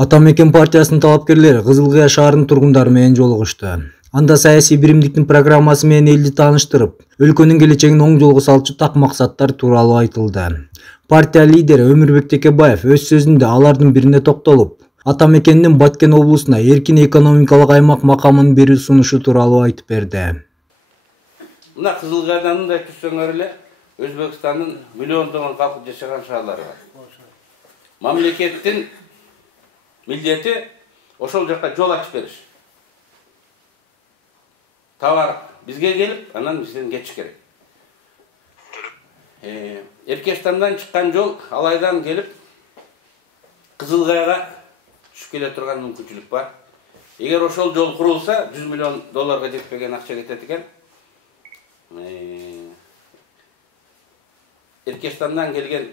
Атамекен партиясынын талапкерлери Кызыл Кыя шаарынын тургундары менен жолугушту. Анда саясий биримдиктин программасы менен элди тааныштырып, өлкөнүн келечегин оң жолго салчу так максаттар тууралуу айтылды. Партия лидери Өмүрбек Текебаев өз сөзүндө алардын бирине токтолуп, Атамекендин Баткен облусуна эркин экономикалык аймак макамын берүү сунушу тууралуу айтып берди. Мына Кызыл Кыядан мындай түшсөңөр эле Өзбекстандын миллиондогон калкы жашаган шаарлары бар. Мамлекеттин милдети ошол жакка жол ачып бериш. Товар бизге келип, анан бизден кетиш керек. Эркештандан чыккан жол Алайдан келип Кызыл Кыяга түшүп келе турган мүмкүнчүлүк бар. Эгер ошол жол курулса, $100 миллион жетпеген акча кетет экен. Эркештандан келген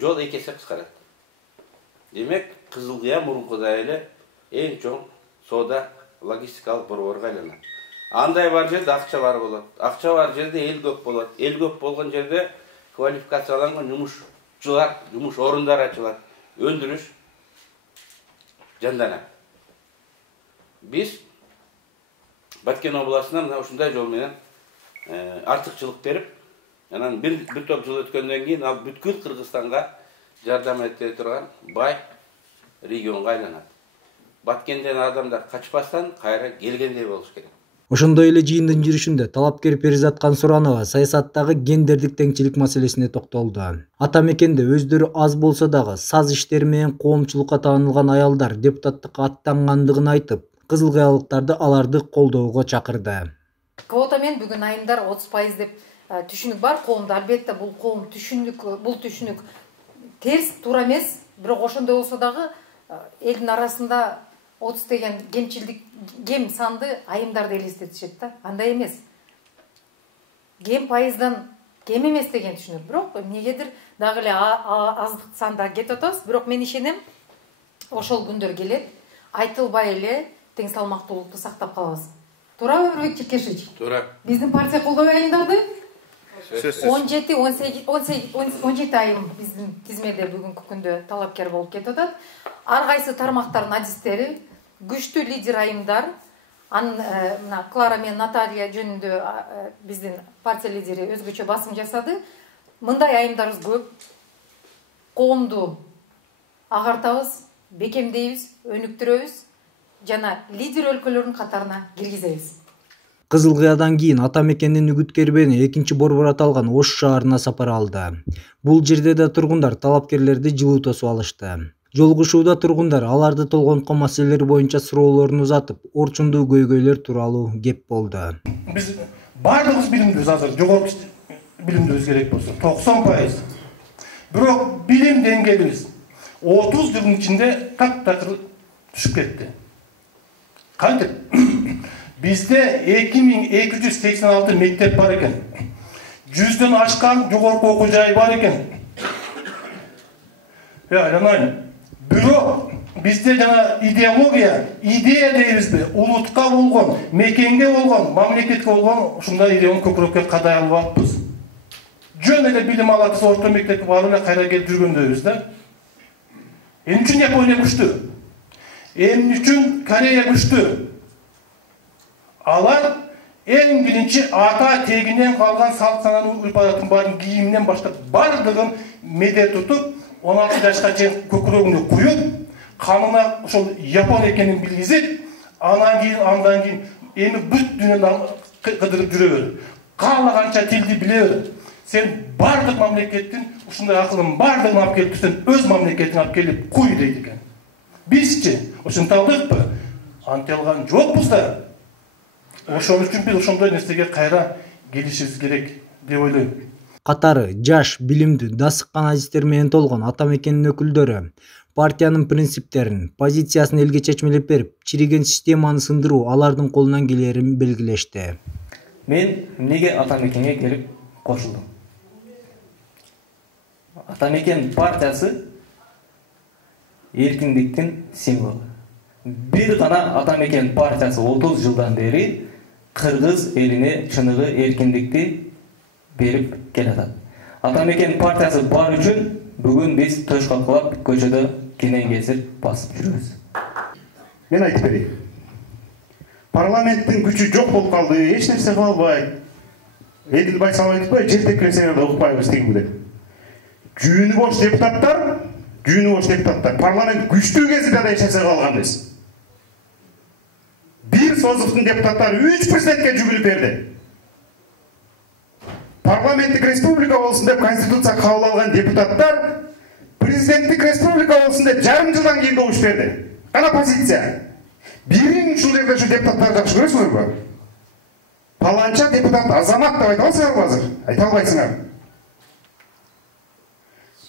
жол 2 эсе кыскарат. Демек, Кызыл Кыя мурункудай эле эң чоң соода логистикалык борборго айланат. Андай бар жерде акча бар болот. Акча бар жерде эл көп болот. Эл көп болгон жерде квалификацияланган жумушчулар, жумуш орундары ачылат. Өндүрүш жанданат. Биз Баткен областына мына ушундай жол менен артыкчылык берип, анан бир топ жыл өткөндөн кийин ал бүткүл Кыргызстанга жардам ете турган бай регионго айланат. Баткенден адамдар качпастан кайра келгендей болуш керек. Ошондой эле жыйындын жүрүшүндө талапкер Перизат Кансуранова саясаттагы гендердик теңчилик маселесине токтолду. Атамекенде өздөрү аз болсо дагы саз иштери менен коомчулукка таанылган аялдар депутаттыкка аттангандыгын айтып, Кызыл Кыялыктарды аларды колдоого чакырды. Квота менен бүгүн айымдар 30% деп түшүнүк бар коомдо. Албетте бул коом түшүнүк терс, туура эмес, бирок ошондой болсо дагы элдин арасында 30 деген кем санды айымдарды элестетишет да. Андай эмес. Кем пайыздан кем эмес деген түшүнүк. Бирок эмнегедир дагы эле аздык санда кетип атабыз. Бирок мен ишенем, ошол күндөр келет. Айтылбай эле тең салмактуулукту сактап калабыз. Туурабы Өмүрбек Чекешевич? Туура. Биздин партия колдобой айымдарды 17 айым биздин тизмеде бүгүнкү күндө талапкер болуп кетип атат. Ар кайсы тармактардын адистери, күчтүү лидер айымдар, мына Клара менен Наталья жөнүндө биздин партия лидери өзгөчө басым жасады. Мындай айымдарыбыз көп. Коомду агартабыз, бекемдейбиз, өнүктүрөбүз жана лидер өлкөлөрдүн катарына киргизебиз. Кызыл Кыядан кийин Атамекендин үгүткербени 2-борбор аталган Ош шаарына сапар алды. Бул жерде да тургундар талапкерлерди жылуу тосуп алышты. Жолугушууда тургундар аларды толгонткон маселелер боюнча суроолорун узатып, орчундуу көйгөйлөр тууралуу кеп болду. Биз бардыгыбыз билимдүүбүз, азыр жогорку билимдүүбүз керек болсо 90%. Бирок билим деңгээлибиз 30 жылдын ичинде так-такыр түшүп кетти. Кантип? Bizde 2286 mektep var iken, 100'den aşkan jogorku okuu jayı var iken. Ya aylanayın. Bürok bizde jana ideologiya, ideya deyibizби, ulutка болгон, мекенге болгон, мамлекетке болгон ушундай идеяны көкүрөккө кадай албаппыз. Жөн эле билим алабыз, орто мектепке барып эле кайра келип жүргөндөйбүз да. Эмне үчүн Япония күчтүү? Эмне үчүн Корея күчтүү? Алар эң биринчи ата тегинен калган салт сананын урпадатын барын кийиминен баштап бардыгын меде тутуп, 16 жашка чейин көкүрөгүнө куюп, канына ошол Япон экенин билгизип, андан кийин эми бүт дүйнөнү кыдырып жүрө бер. Каалаганча тилди биле бер. Сен бардык мамлекеттин ушундай акылын бардыгын алып келип, сен өз мамлекетиңе алып келип куй дейт экен. Бизчи ушунталдыкпы? Антелган жокпуз да. Ошон үчүн биз ошондой нерсеге кайра келишибиз керек деп ойлойм. Катары жаш, билимдүү, дасыккан азиздер менен толгон Атамекендин өкүлдөрү партиянын принциптерин, позициясын элге чечмелеп берип, чириген системаны сындыруу алардын колунан келерин белгилешти. Мен эмнеге Атамекенге келип кошулдум? Атамекен партиясы эркиндиктин символу. Бир гана Атамекен партиясы 30 жылдан бери Кыргыз элине чыныгы эркиндикти берип келатат. Атамекен партиясы бар үчүн бүгүн биз төш калкалап көчөдө кенен кесир басып жүрөбүз. Мен айтып берейин. Парламенттин күчү жок болуп калды, эч нерсе кыла албайт. Эдил Байсалов айтпай, жер тепкилесеңер да укпайбыз деген деп. Жүйүнү бош депутаттар, парламент күчтүү кезинде да эч нерсе кыла алган эмес. Бир Созовдун депутаттары 3 президентке жүгүнүп берди. Парламенттик республика болсун деп конституция кабыл алган депутаттар президенттик республика болсун деп жарым жылдан кийин добуш берди. Кана позиция? Бирин ушул жерде ушу депутаттарды жакшы көрөсүңөрбү? Паланча депутат азамат деп айта аласыңарбы азыр? Айта албайсыңар.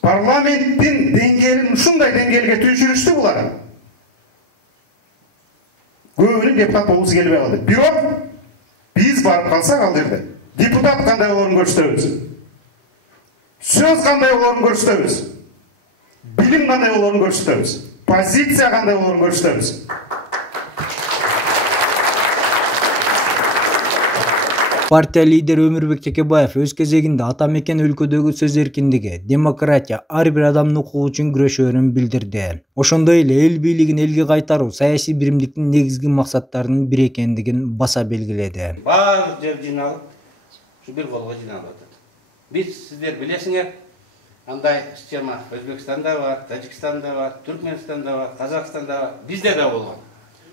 Парламенттин деңгээлин ушундай деңгээлге түшүрүштү булар. Көбүнүн депутат болгусу келбей калды. Бирок биз барып калсак ал жерде депутат кандай болоорун көрсөтөбүз. Сөз кандай болоорун көрсөтөбүз. Билим кандай болоорун көрсөтөбүз. Позиция кандай болоорун көрсөтөбүз. Партия лидери Өмүрбек Текебаев өз кезегинде ата мекен өлкөдөгү сөз эркиндиги, демократия, ар бир адамдын укугу үчүн күрөшөөрүн билдирди. Ошондой эле эл бийлигин элге кайтаруу саясий биримдиктин негизги максаттарынын бири экендигин баса белгиледи. Баардык жер жыйналып, ушу бир колго жыйналып атат. Биз сиздер билесиңер, андай схема Өзбекстанда бар, Тажикстанда бар, Түркменстанда бар, Казакстанда бар, бизде да болгон.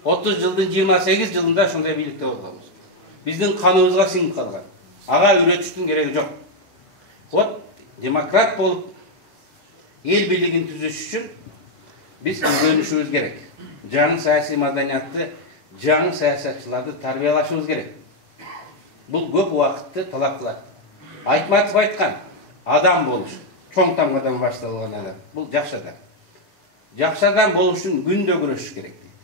30 жылдын 28 жылында ошондой бийликте болгонбуз. Биздин каныбызга сиңип калган. Ага үйрөтүштүн кереги жок. Вот демократ болуп эл бийлигин түзүш үчүн биз үйрөнүшүбүз керек. Жаңы саясий маданиятты, жаңы саясатчыларды тарбиялашыбыз керек. Бул көп убакытты талап кылат. Айтматов айткан, адам болуш, чоң тамгадан башталган адам. Бул жакшы адам. Жакшы адам болуш үчүн күндө күрөшүш керек дейт.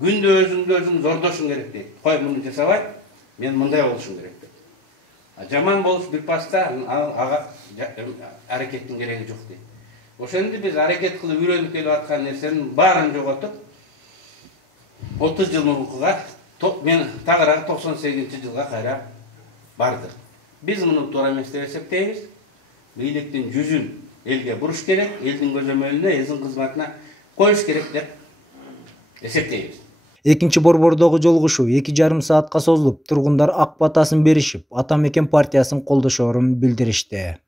Күндө өзүң зордошуң керек дейт. Кой муну жасабайт, мен мындай болушум керек дейт. Жаман болуш бир паста ага аракеттин кереги жок дейт. Ошондо биз аракет кылып үйрөнүп келип аткан нерсенин баарын жоготуп 30 жыл мурункуга мен тагыраак 98-жылга кайра бардык. Биз муну туура эмес деп эсептейбиз. Бийликтин жүзүн элге буруш керек, элдин көзөмөлүнө, элдин кызматына коюш керек деп эсептейбиз. Экинчи борбордогу жолугушуу 2,5 саатка созулуп, тургундар ак батасын беришип, ата мекен партиясын колдошоорун билдиришти.